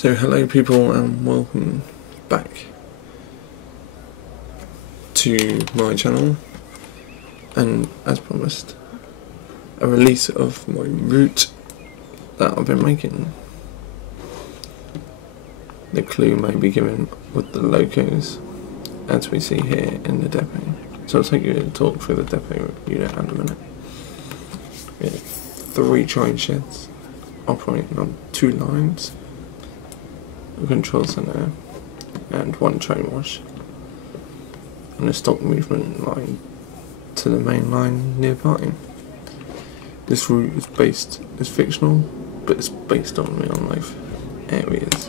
So hello people and welcome back to my channel, and as promised, a release of my route that I've been making. The clue may be given with the locos as we see here in the depot. So I'll take you to talk through the depot unit in a minute. We have 3 train sheds operating on 2 lines, a control centre and 1 train wash, and a stock movement line to the main line nearby. This route is fictional, but it's based on real life areas.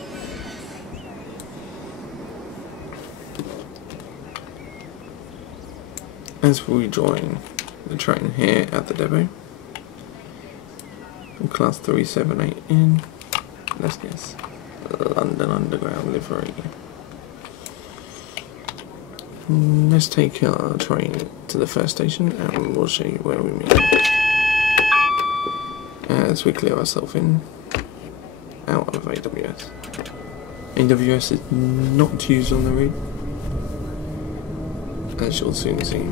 As we join the train here at the depot, class 378 in, let's guess, London Underground livery. Let's take our train to the first station and we'll show you where we meet. As we clear ourselves out of AWS. AWS is not used on the route, as you'll soon see.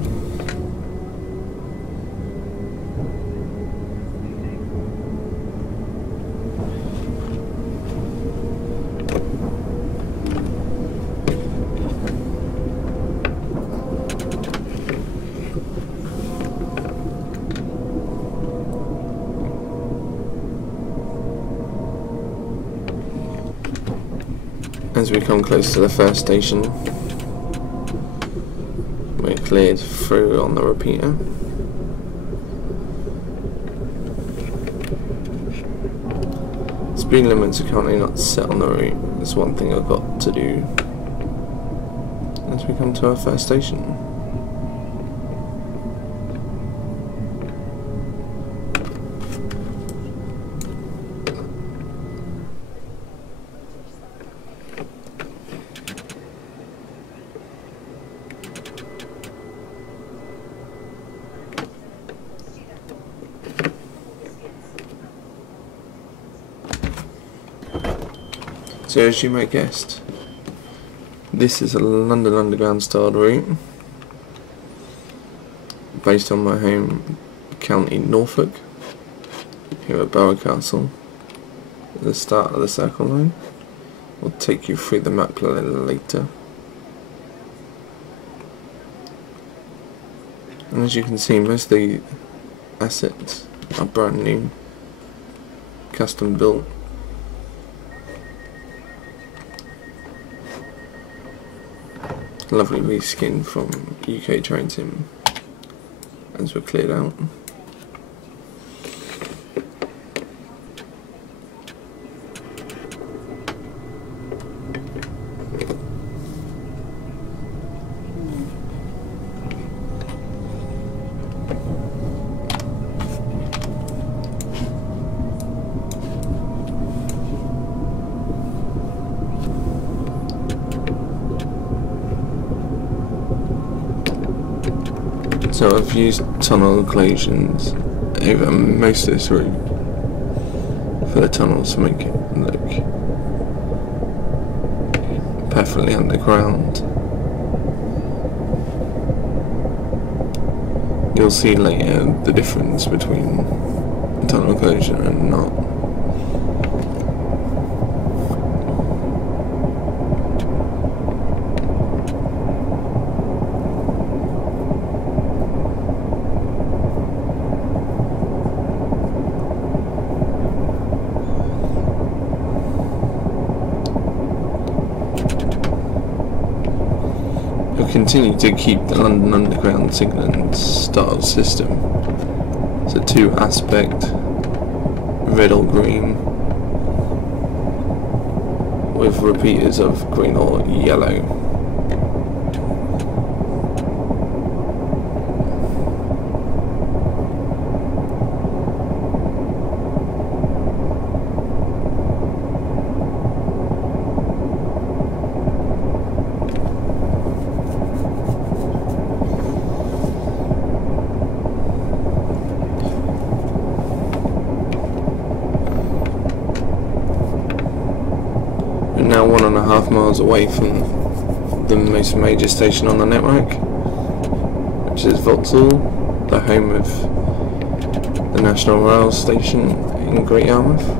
As we come close to the first station, we're cleared through on the repeater. Speed limits are currently not set on the route. That's one thing I've got to do as we come to our first station. So as you may have guessed, this is a London Underground style route based on my home county Norfolk, here at Borough Castle, at the start of the Circle Line. We'll take you through the map a little later. And as you can see, most of the assets are brand new, custom built. Lovely reskin from UK Train Sim as we're cleared out. So I've used tunnel occlusions over most of this route for the tunnels to make it look perfectly underground. You'll see later the difference between tunnel occlusion and not. Continue to keep the London Underground signalling style system. It's a 2 aspect, red or green, with repeaters of green or yellow. 1.5 miles away from the most major station on the network, which is Vauxhall, the home of the National Rail Station in Great Yarmouth.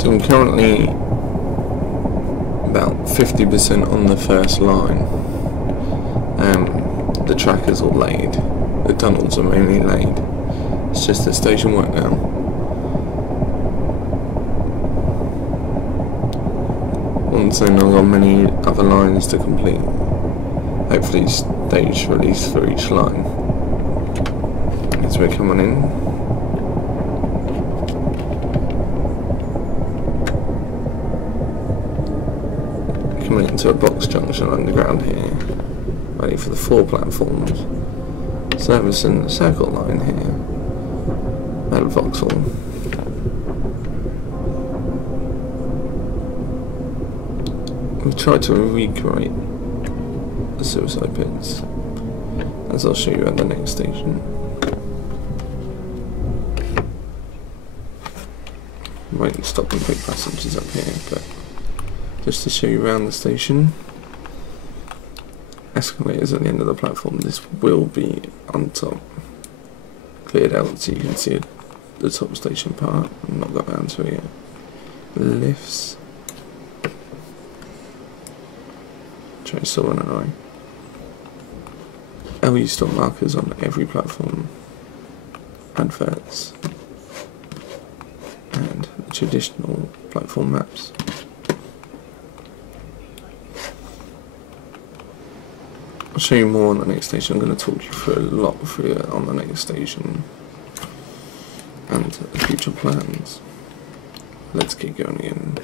So I'm currently about 50% on the first line. The track is all laid, the tunnels are mainly laid, it's just the station work now. Once then I've got many other lines to complete, hopefully stage release for each line. As we're coming in, coming into a box junction underground here, ready for the 4 platforms, servicing the circle line here at Vauxhall. We've tried to recreate the suicide pits, as I'll show you at the next station. Won't stop and pick passengers up here, but just to show you around the station. Escalators at the end of the platform. This will be on top, cleared out so you can see the top station part. I've not got around to it yet. Lifts. Try saw an eye. LE stop markers on every platform. Adverts. And the traditional platform maps. I'll show you more on the next station. I'm going to talk you through a lot through it on the next station and the future plans. Let's keep going again.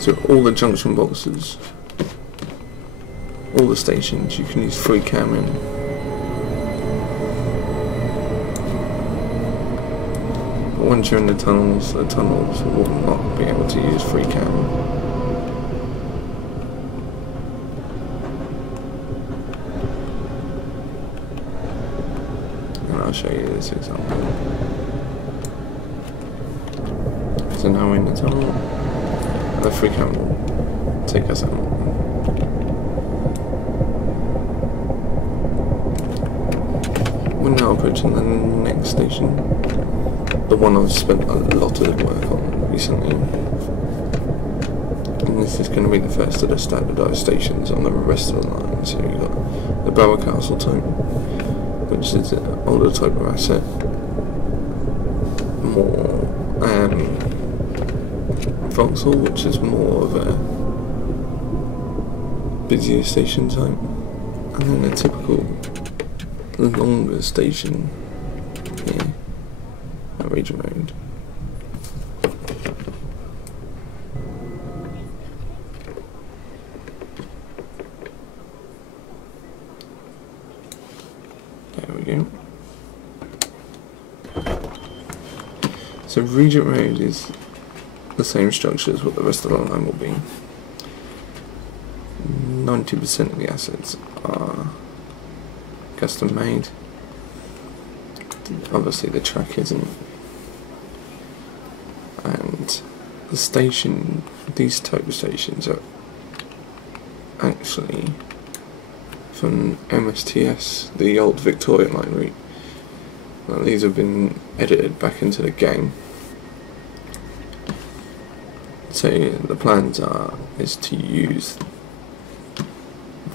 So all the junction boxes, all the stations, you can use free cam in. Once you're in the tunnels will not be able to use free cam. And I'll show you this example. So now we're in the tunnel, and the free cam will take us out. We're now approaching the next station. The one I've spent a lot of work on recently, and this is going to be the first of the standardised stations on the rest of the line. So you've got the Bower Castle type, which is an older type of asset, more Vauxhall, which is more of a busier station type, and then a typical longer station here. Region Road. There we go. So Regent Road is the same structure as what the rest of the line will be. 90% of the assets are custom made. Obviously the track isn't. And the station, these type of stations are actually from MSTS, the old Victoria line route. Now, these have been edited back into the game. So the plans is to use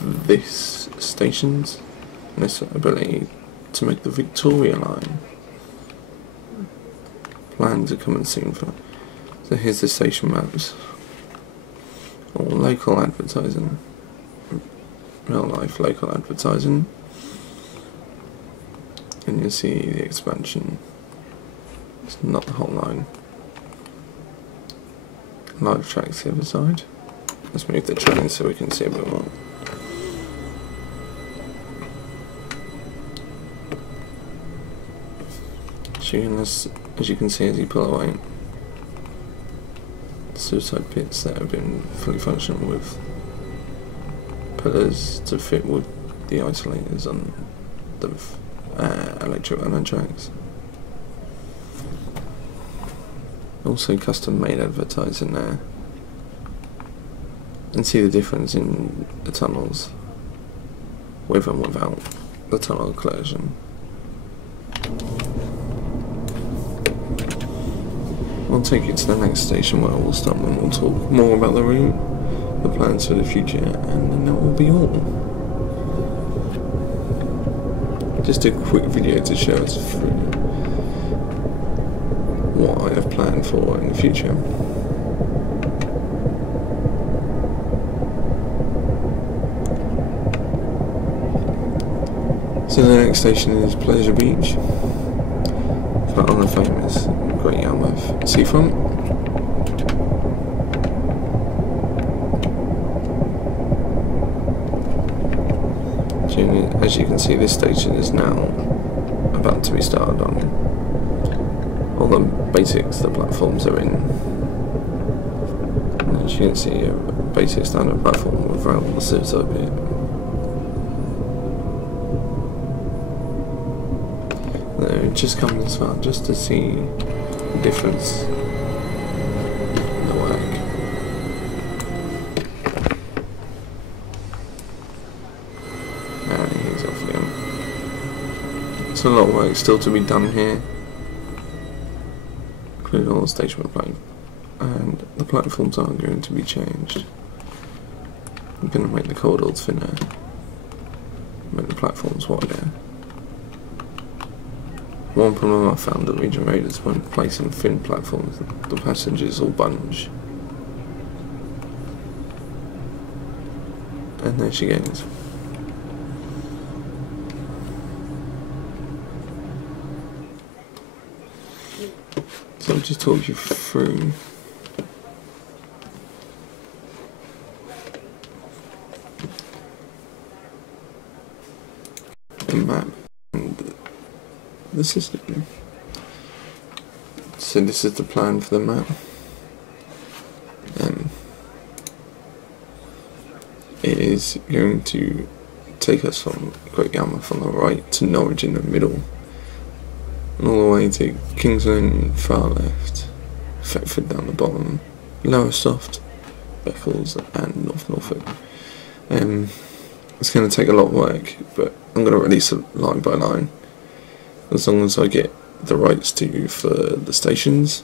this stations and this ability to make the Victoria line. Plans are coming soon for So here's the station maps, or local advertising, real life local advertising, and you'll see the expansion. It's not the whole line. Live tracks the other side. Let's move the train so we can see a bit more. As you can see as you pull away, suicide pits that have been fully functional with pillars to fit with the isolators on the electric island tracks. Also custom made advertising there, and see the difference in the tunnels with and without the tunnel occlusion. I'll take you to the next station where we'll stop and we'll talk more about the route, the plans for the future, and then that will be all. Just a quick video to show us through what I have planned for in the future. So the next station is Pleasure Beach, but on the famous Great Yarmouth seafront. As you can see, this station is now about to be started on. All the basics, the platforms are in. And as you can see, a basic standard platform without the suicide bit. Just come this far just to see the difference in the work. And he's off again. There's a lot of work still to be done here, including all the station plane, and the platforms aren't going to be changed. I'm going to make the corridors thinner, make the platforms wider. One problem I found at Region Road is when placing thin platforms, the passengers all bunch. And there she goes. So I'll just talk you through the map and the system. So this is the plan for the map. It is going to take us from Great Yarmouth on the right to Norwich in the middle, and all the way to Kingsland far left, Thetford down the bottom, Lowestoft, Beccles and North Norfolk. It's going to take a lot of work, but I'm going to release it line by line, as long as I get the rights to for the stations.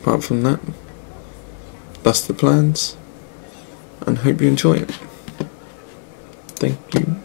Apart from that, that's the plans, and hope you enjoy it. Thank you.